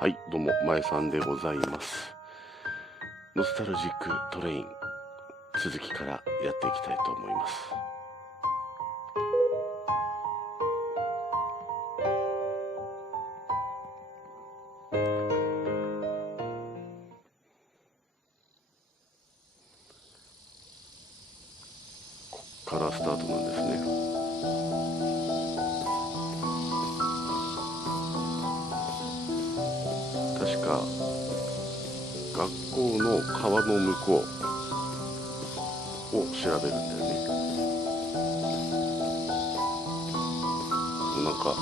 はい、どうも、まえさんでございます。ノスタルジックトレイン、続きからやっていきたいと思います。こっからスタートなんですね。確か、学校の川の向こうを調べるんだよね。なんか、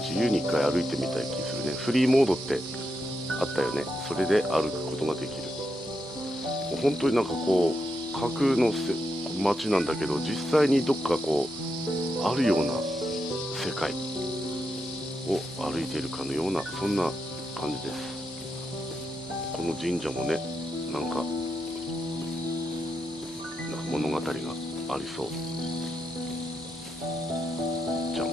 自由に一回歩いてみたい気するね。フリーモードってあったよね。それで歩くことができる。もう本当になんかこう、架空の街なんだけど、実際にどっかこう、あるような世界を歩いているかのような、そんな感じです。この神社もね、なんか物語がありそう。ジャンプ。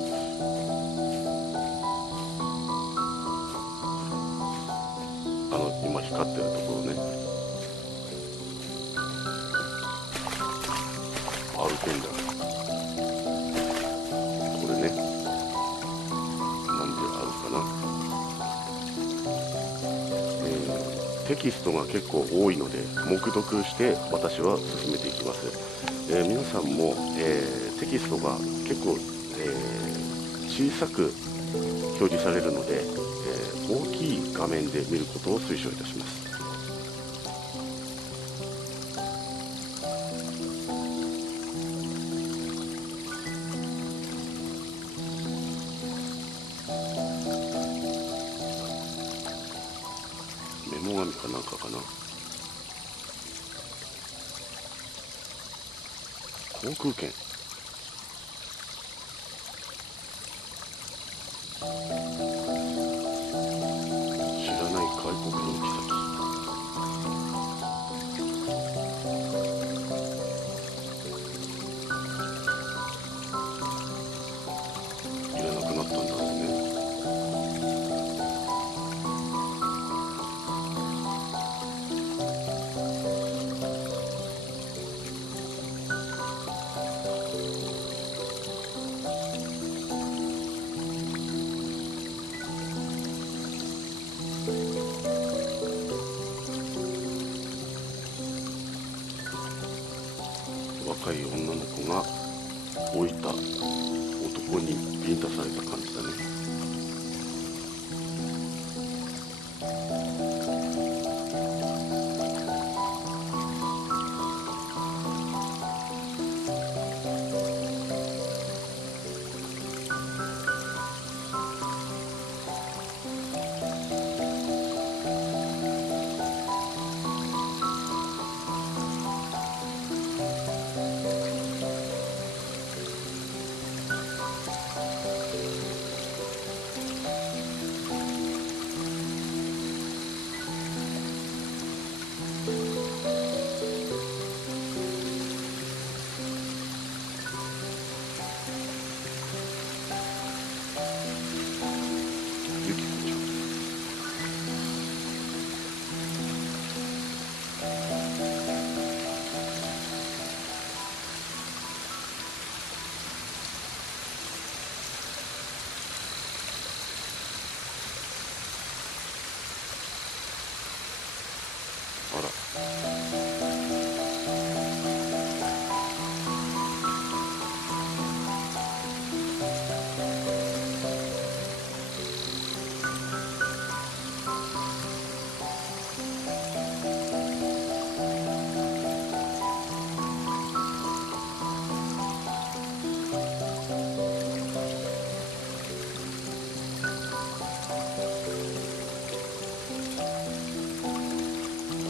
今光ってるところね、歩けんだ。これね、なんであるかな。テキストが結構多いので、黙読して私は進めていきます。皆さんも、テキストが結構、小さく表示されるので、大きい画面で見ることを推奨いたします。メモ紙かなんかかな。航空券。知らない外国の行き先。いらなくなったんだろうね。若い女の子が老いた男にビンタされた感じだね。ゆきこちゃん。あら。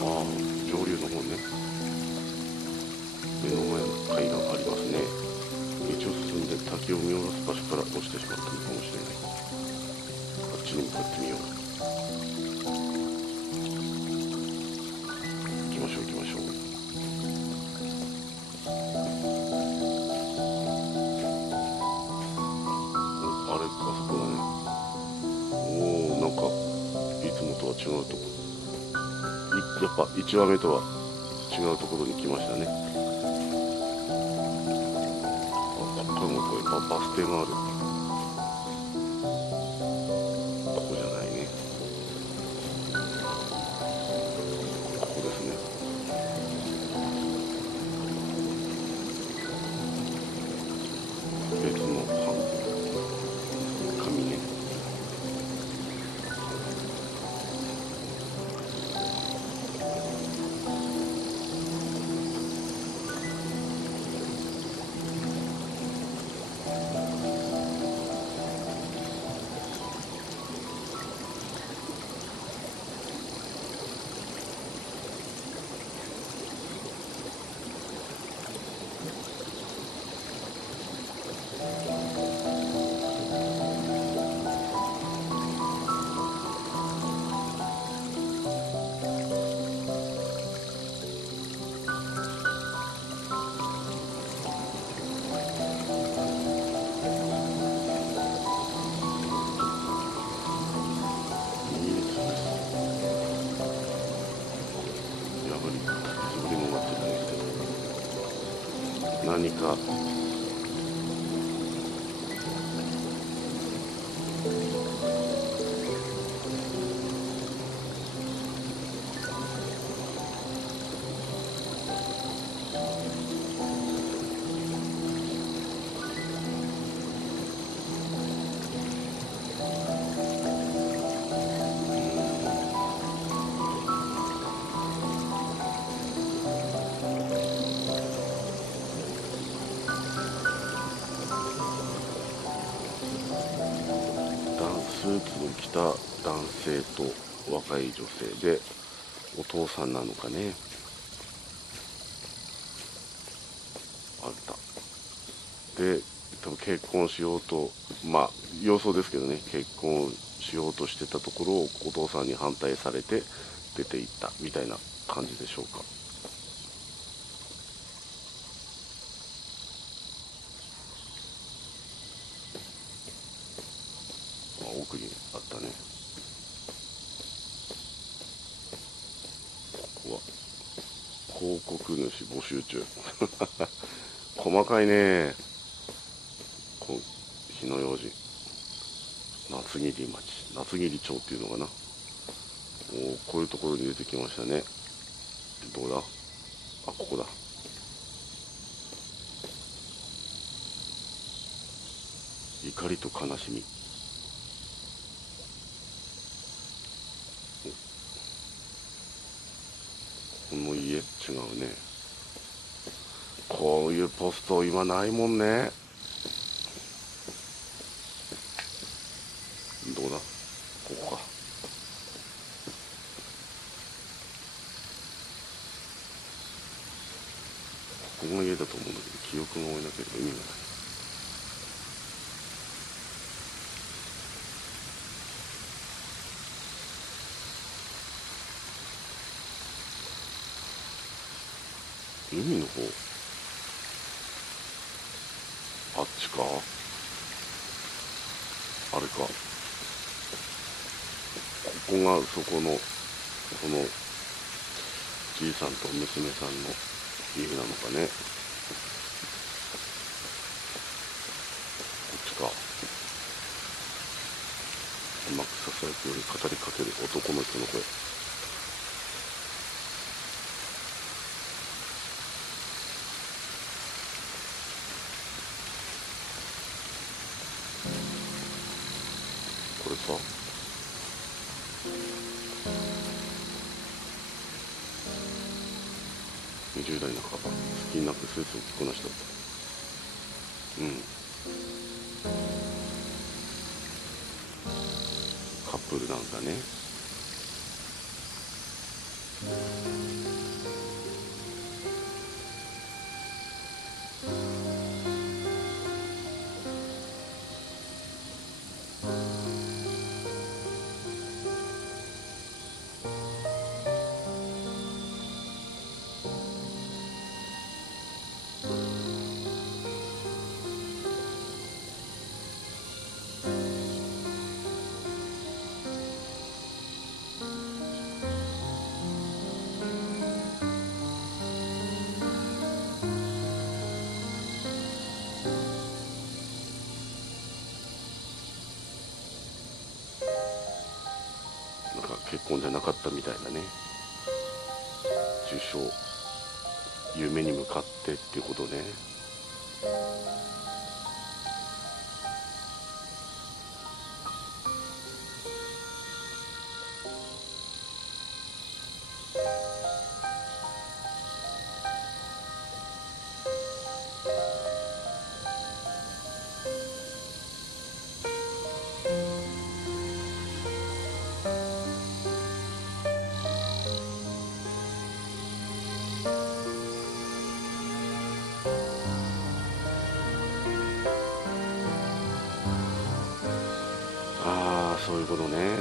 ああ、上流の方ね。目の前の階段ありますね。道を進んで滝を見下ろす場所から落ちてしまったのかもしれない。あっちに向かってみよう。行きましょう行きましょう。あれ、あそこだね。おお。やっぱ1話目とは違うところに来ましたね。あ、これもこれバス停がある。ここじゃないね。ここですね。別の紙ね。何かスーツを着た男性と若い女性で、お父さんなのかね。あった。で、多分結婚しようと、まあ様相ですけどね、結婚しようとしてたところをお父さんに反対されて出て行ったみたいな感じでしょうか。奥にあったね。ここは広告主募集中。細かいね。火の用心、夏桐町、夏桐町っていうのかな。こういうところに出てきましたね。どうだ、あ、ここだ。怒りと悲しみ。この家違うね。こういうポスト今ないもんね。どうだ、ここか。ここが家だと思うんだけど、記憶が追えなければ意味がない。海の方、あっちか、あれか、ここがそこの、このじいさんと娘さんの家なのかね。こっちか。甘くささやくより語りかける男の人の声。これか。20代半ば、好きになくスーツを着こなした。カップルなんだね。婚じゃなかったみたいなね。受賞、夢に向かってっていうことね。ああ、そういうことね。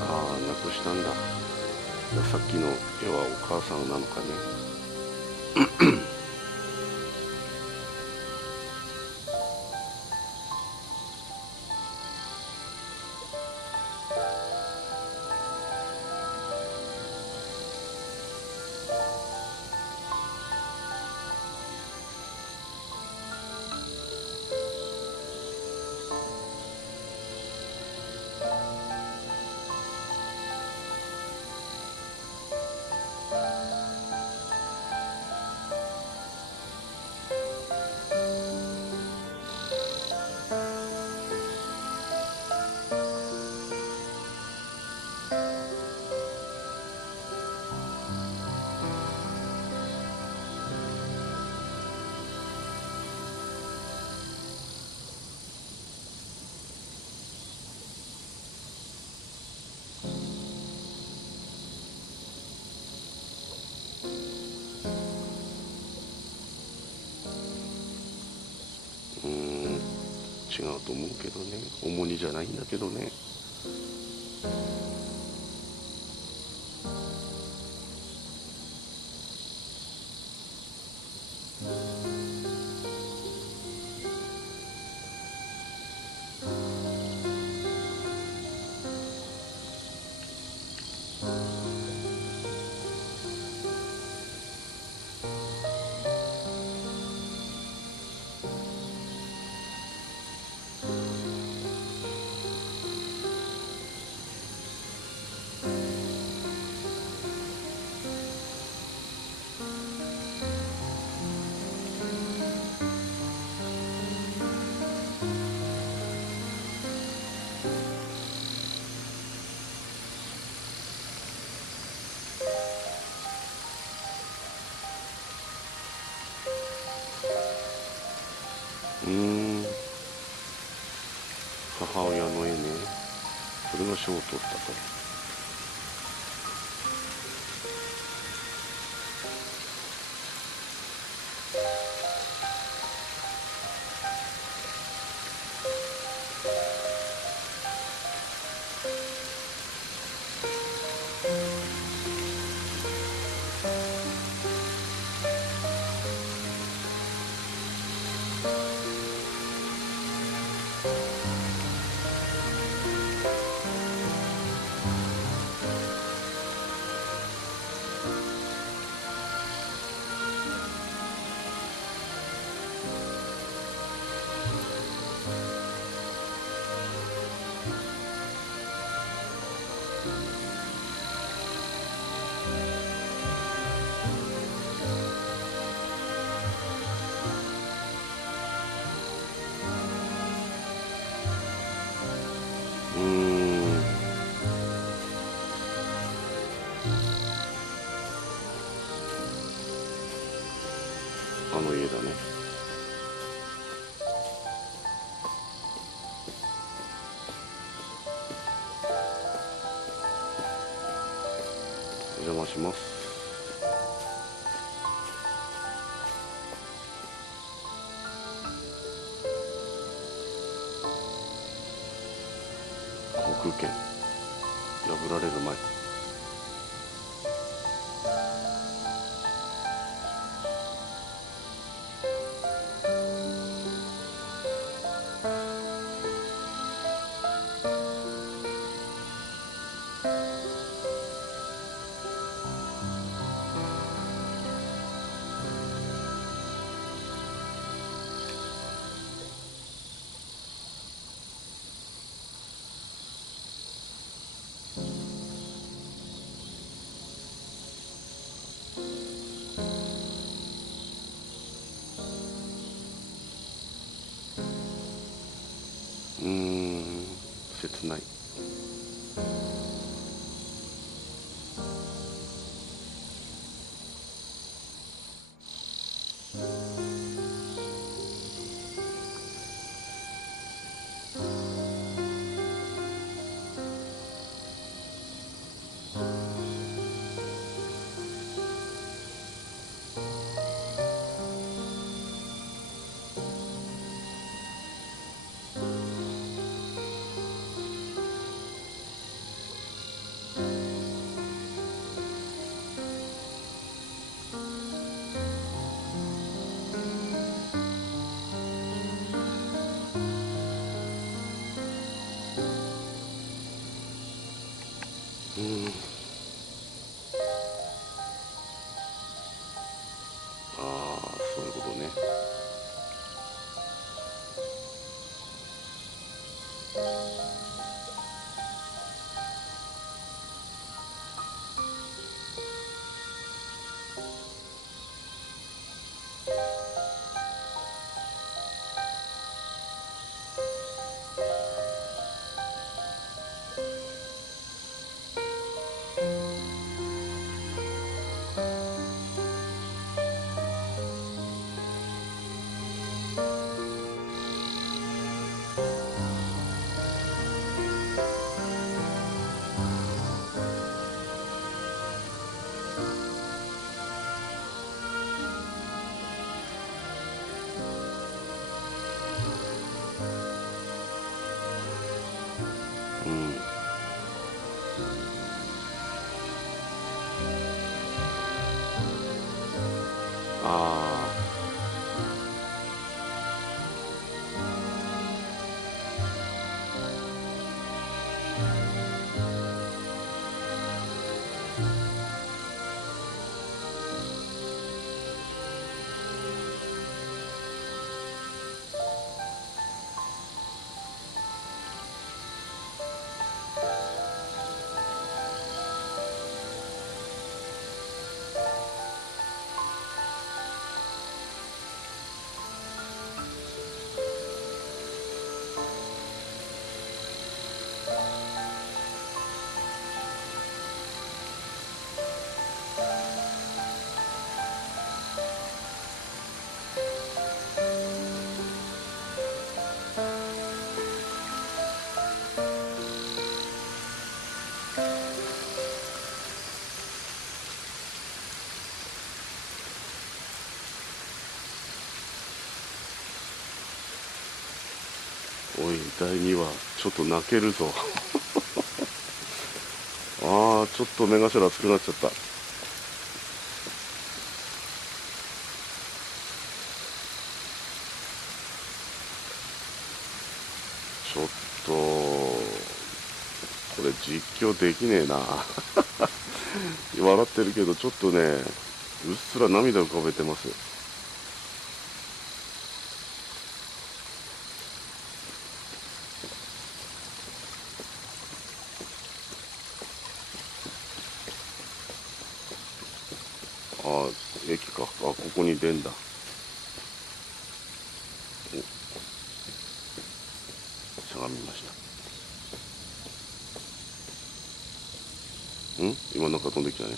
ああ、なくしたんだ。さっきの絵はお母さんなのかね。違うと思うけどね。重荷じゃないんだけどね。母親の絵ね。それが賞を取ったと。あの家だね。お邪魔します。航空券破られる前。切ない。ああ、そういうことね。うん。あおい、第2話、ちょっと泣けるぞ。ああ、ちょっと目頭熱くなっちゃった。ちょっと、これ実況できねえな。笑ってるけど、ちょっとね、うっすら涙浮かべてます。ああ、駅か。あ、ここに出んだ。しゃがみました。今なんか飛んできたね。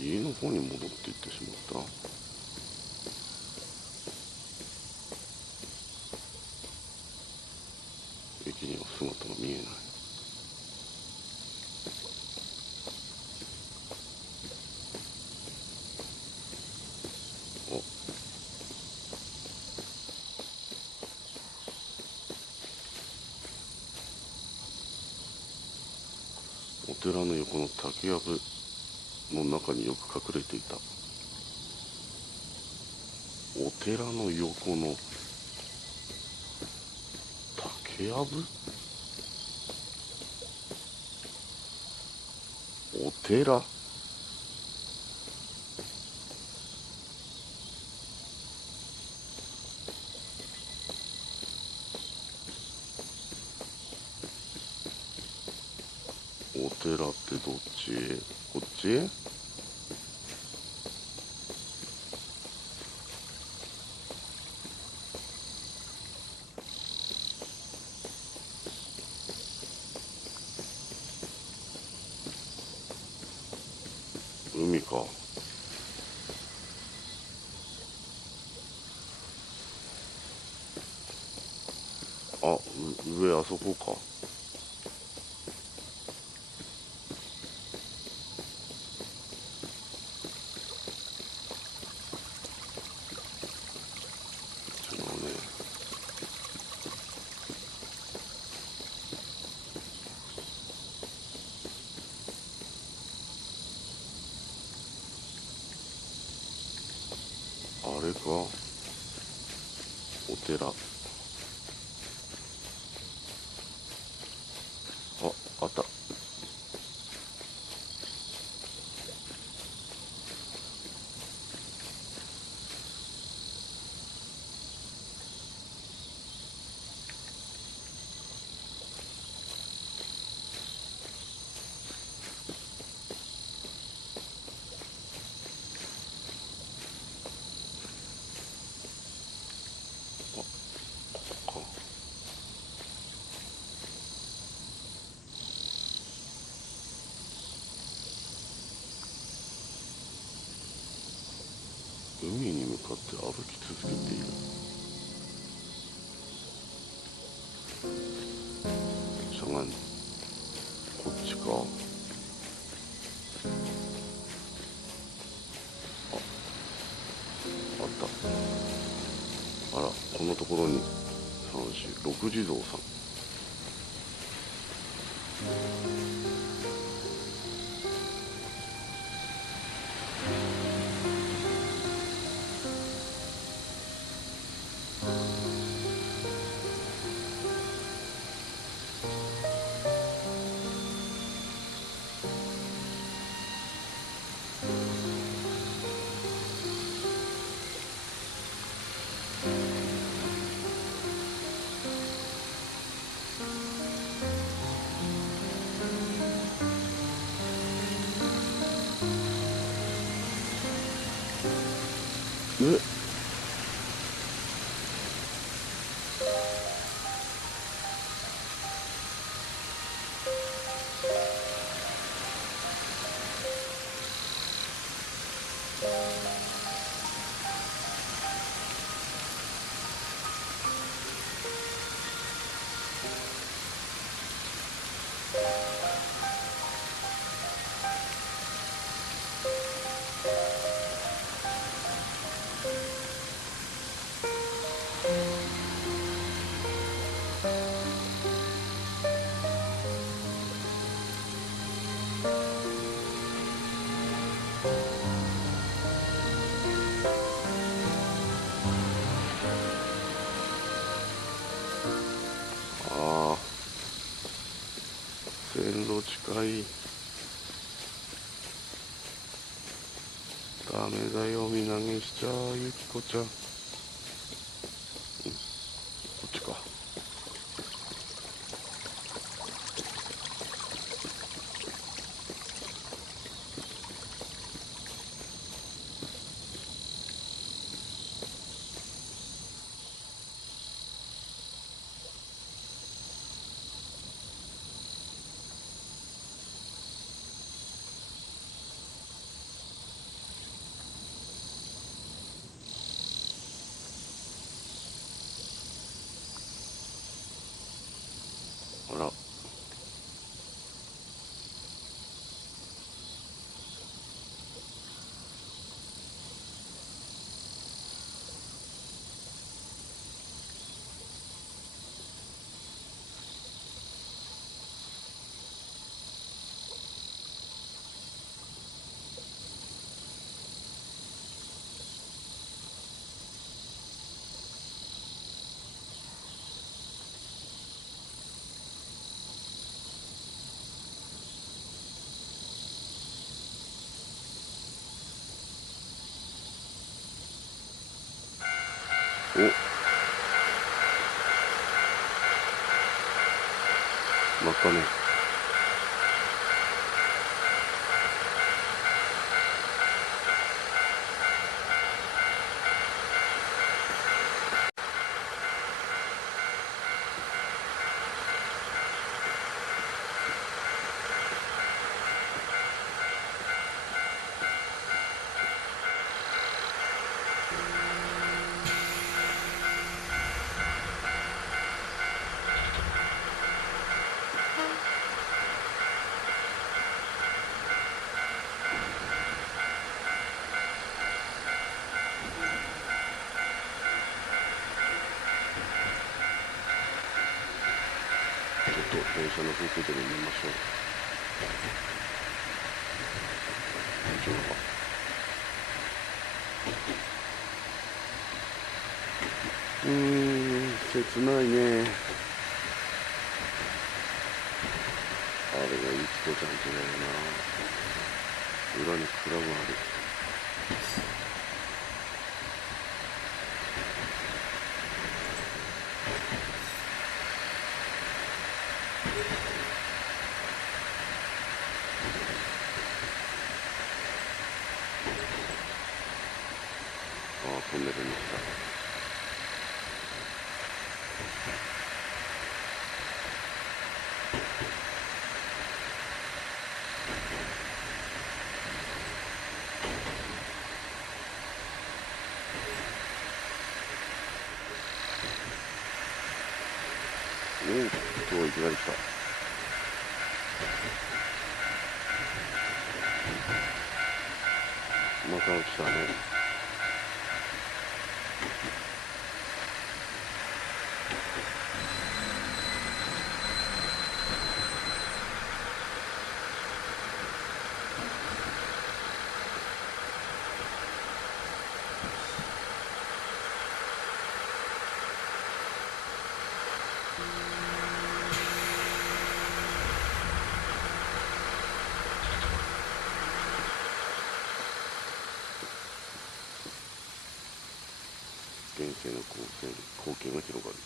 家の方に戻っていってしまった。駅には姿が見えない。お寺の横の竹やぶの中によく隠れていた。お寺の横の竹やぶ？お寺？寺ってどっち？こっち？海か。上あそこか。違うね。あれか、お寺。あった。ここか。海に向かって歩き続けている。しゃがん、こっちか。あった。あら、このところに六地蔵さん。え、ああ、線路近い。ダメだよ、身投げしちゃう、ゆきこちゃん。こっちか。あら、お、またね。ちょっと電車の方向でも見ましょう。大丈夫か。切ないね。あれがいちこちゃんちだよな。裏に蔵がある。ああ、トンネルに来た。おっと、いきなり来た。また来たね。現世の光景が広がる。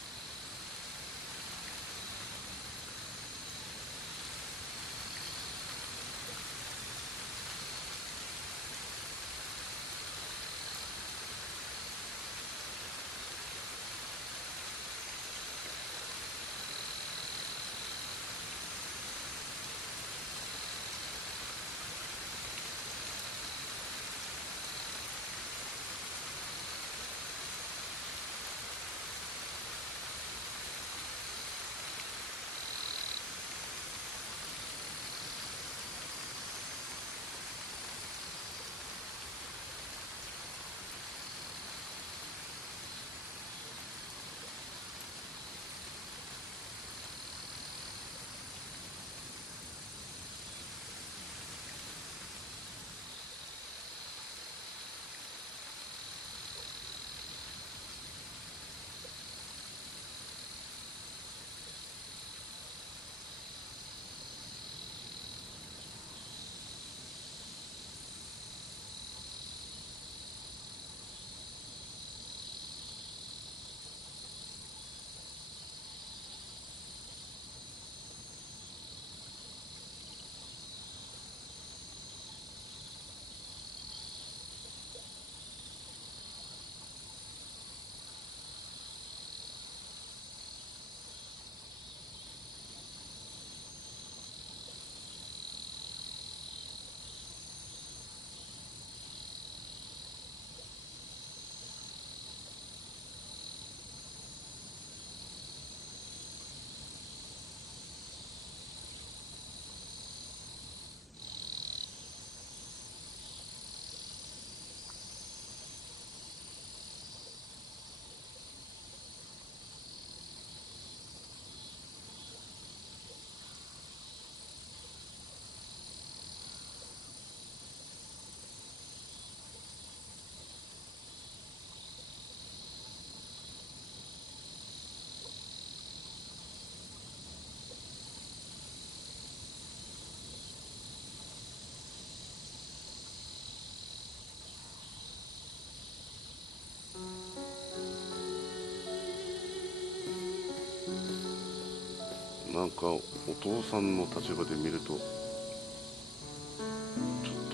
なんかお父さんの立場で見るとちょ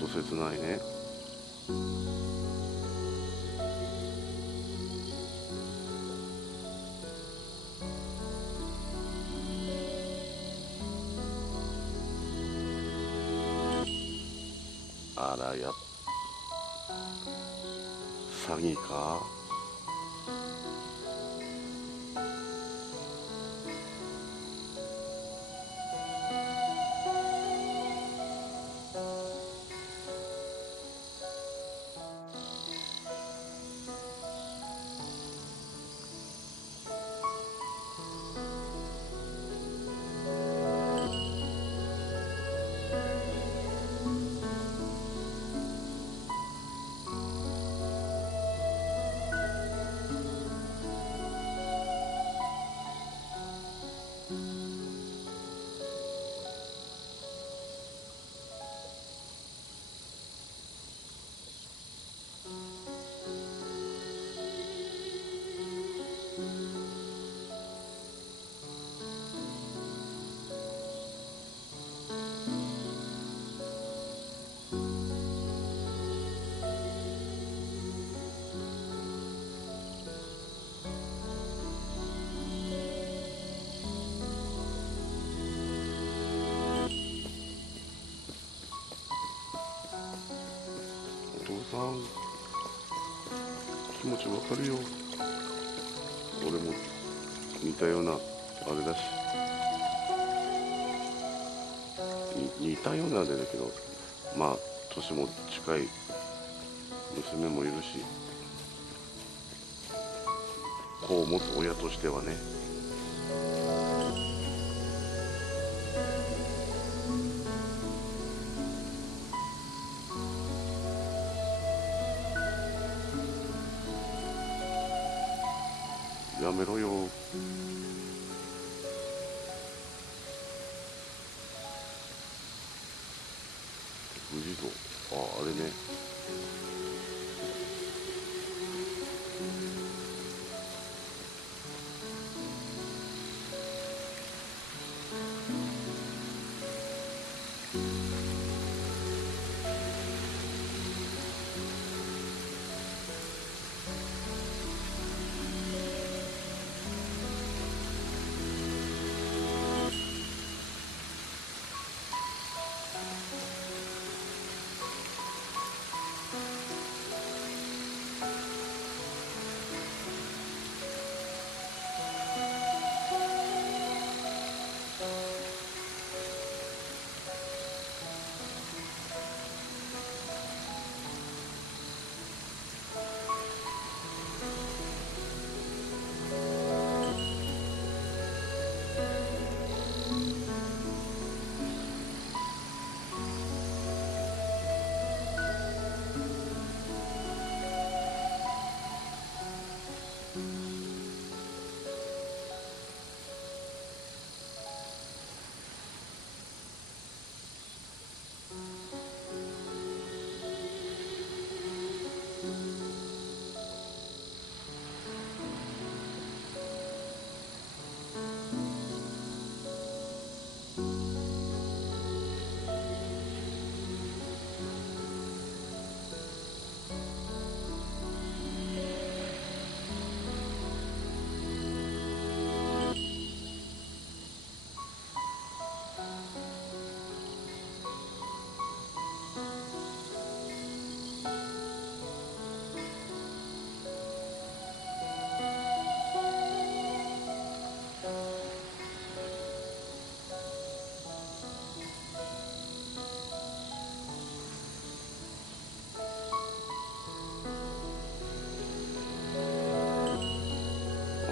っと切ないね。あらや、詐欺か。お父さん、気持ちわかるよ。俺も似たようなあれだし、似たようなあれだけど、まあ年も近い娘もいるし、子を持つ親としてはね。やめろよ。富士道、あれね。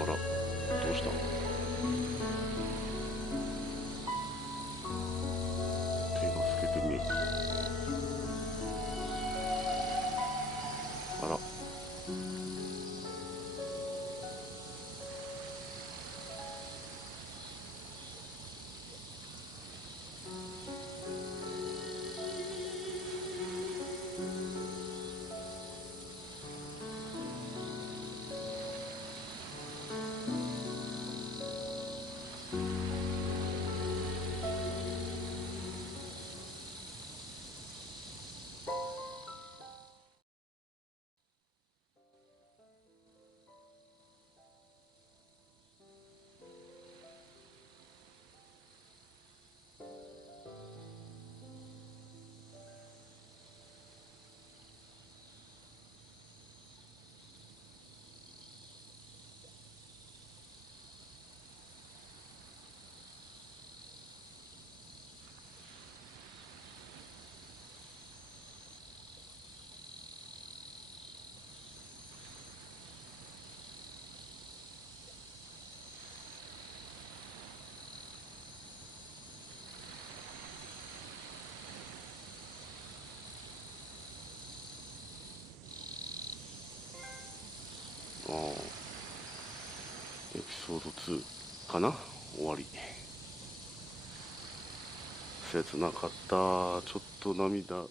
あら、どうした？手が透けて見えた。あら、エピソード2かな。終わり。切なかった。ちょっと涙